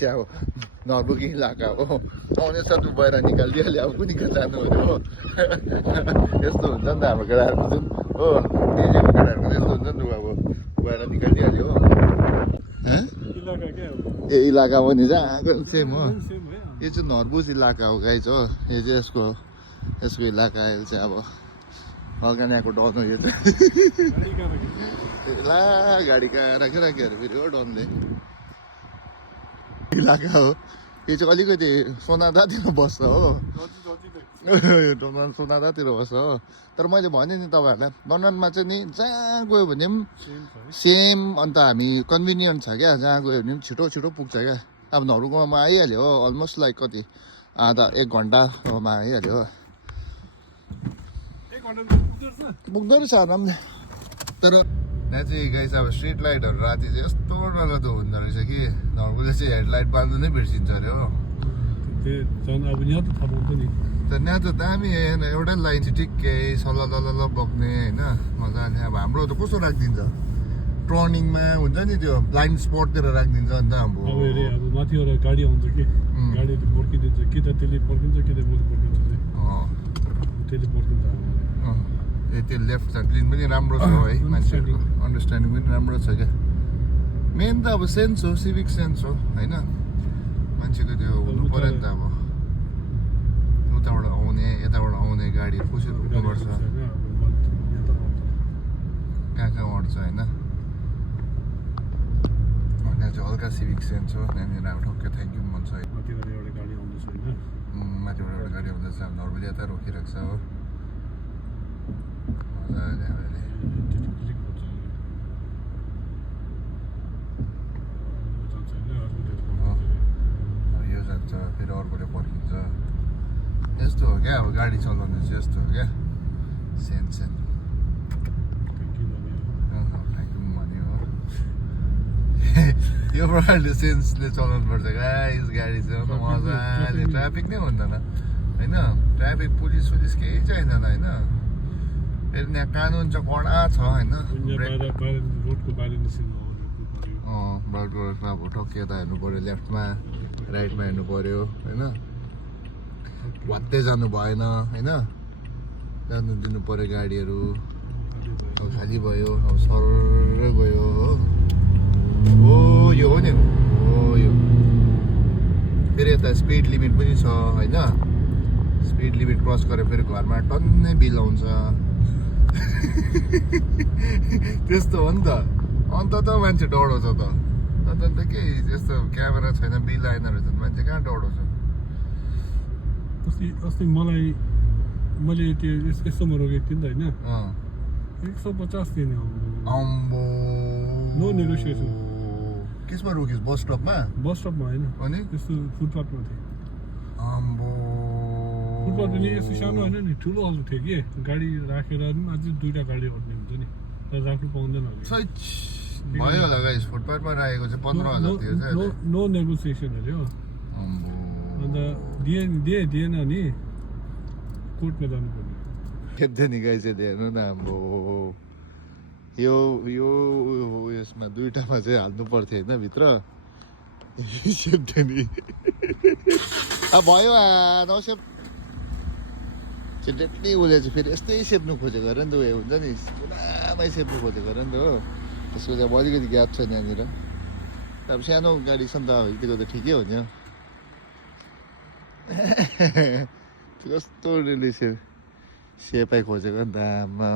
चाहिँ अब नर्बुकी इलाका हो आउने छ तु बाहिर निकालिदिइहाल्यो अब कुनी कहाँ जानु हो यस्तो हुन्छ नि त हाम्रो केटाहरूको जुन हो केटीको केटाहरूको यस्तो हुन्छ नि त अब बाहिर निकालिदिइहाल्यो हो ए इलाका पनि जहाँको सेम हो यो चाहिँ नर्बुज इलाका हो गाइज हो यो चाहिँ यसको इलाका अहिले चाहिँ अब अलगनाको डन हो यो चाहिँ ला गाडी कहाँ राखेर राख्यो फेरि हो डनले इलाका हो यो चाहिँ अलिकति सोनादातिर बस्छ हो सोनादातिर बस्छ हो तर मैले भने नि तपाईँहरूलाई लन्डनमा चाहिँ नि जहाँ गयो भने पनि सेम अन्त हामी कन्भिनियन्ट छ क्या जहाँ गयो भने पनि छिटो छिटो पुग्छ क्या अब नरुगाउँमा आइहाल्यो हो अलमोस्ट लाइक कति आधा 1 घन्टामा आइहाल्यो हो पुग्दो रहेछ आरामले तर यहाँ चाहिँ गाइस अब स्ट्रिट लाइटहरू राति चाहिँ यस्तो डरलाग्दो हुँदो रहेछ कि नर्मली चाहिँ हेडलाइट बाल्नु नै बिर्सिन्छ अरे हो तर यहाँ त दामी होइन एउटै लाइन चाहिँ ठिकै सल्ल बग्ने होइन मजाले अब हाम्रो त कस्तो राखिदिन्छ टर्निङमा हुन्छ नि त्यो ब्लाइन्ड स्पटतिर राखिदिन्छ अन्त हाम्रो माथिबाट गाडी आउँछ कि गाडीले पर्किदिन्छ कि त त्यसले पर्किन्छ कि त मैले पर्किन्छ त्यसले पर्किन्छ त्यो लेफ्ट साइड लिन पनि राम्रो छ है मान्छेहरूको अन्डरस्ट्यान्डिङ पनि राम्रो छ क्या मेन त अब सेन्स हो सिभिक सेन्स हो होइन मान्छेको त्यो हुनु पऱ्यो नि त अब उताबाट आउने यताबाट आउने गाडीहरू कसरी रोक्नुपर्छ कहाँ अड्छ होइन यहाँ चाहिँ हल्का सिभिक सेन्स हो त्यहाँनिर अब ठक्कै थ्याङ्क यू मन छ माथिबाट एउटा गाडी आउँदैछ होइन माथिबाट एउटा गाडी आउँदैछ अब नर्मली यता रोकिरहेको छ हो मजाले यो जान्छ फेरि अर्कोले पर्खिन्छ यस्तो हो क्या अब गाडी चलाउने चाहिँ यस्तो हो क्या सेन भन्यो हो यो प्रकारले सेन्सले चलाउनु पर्छ गाइस गाडी चाहिँ मजाले ट्राफिक नै हुँदैन होइन ट्राफिक पुलिस केही चाहिँदैन होइन फेरि यहाँ कानुन चाहिँ कडा छ होइन बाटोबाट अब टक्कै यता हेर्नु पऱ्यो लेफ्टमा राइटमा हेर्नु पऱ्यो होइन भत्तै जानु भएन होइन जानु दिनु पऱ्यो गाडीहरू अब खाली भयो अब सररै गयो हो यो हो नि हो यो फेरि यता स्पिड लिमिट पनि छ होइन स्पिड लिमिट क्रस गरेर फेरि घरमा टन्नै बिल आउँछ त्यस्तो हो नि त अन्त त मान्छे डढाउँछ त अन्त के त्यस्तो क्यामेरा छैन बिल आएन रहेछ मान्छे कहाँ डढाउँछ अस्ति मैले त्यो यस्तोमा रोकेको थिएँ नि त होइन 150 दिने अम्बो नो नेगोसिएसन केसमा रोकिस् बस स्टपमा होइन अनि त्यस्तो फुटपाथमा थिएँ अम्बो फुटपाथ पनि यस्तो सानो होइन नि ठुलो खालको थियो कि गाडी राखेर पनि अझै 2टा गाडी अट्ने हुन्छ नि तर राख्नु पाउँदैन भयो होला गाइस फुटपाथमा राखेको चाहिँ 15,000 थियो नो नेगोसिएसन अरे हो अन्त दिएन नि कोर्टमा जानुपर्ने खेप्दै नि गाइस हेर्नु न हाम्रो यो यसमा 2टामा चाहिँ हाल्नु पर्थ्यो होइन भित्र सेप्दै नि भयो नसेप डेटली उसले चाहिँ फेरि यस्तै सेप्नु खोजेको अरे नि त उयो हुन्छ नि पुरामै सेप्नु खोजेको अरे नि त हो त्यसको चाहिँ अब अलिकति ग्याप छ यहाँनिर अब सानो गाडी छ नि त यतिको त ठिकै हो नि कस्तो सेपै खोजेको नि त आमा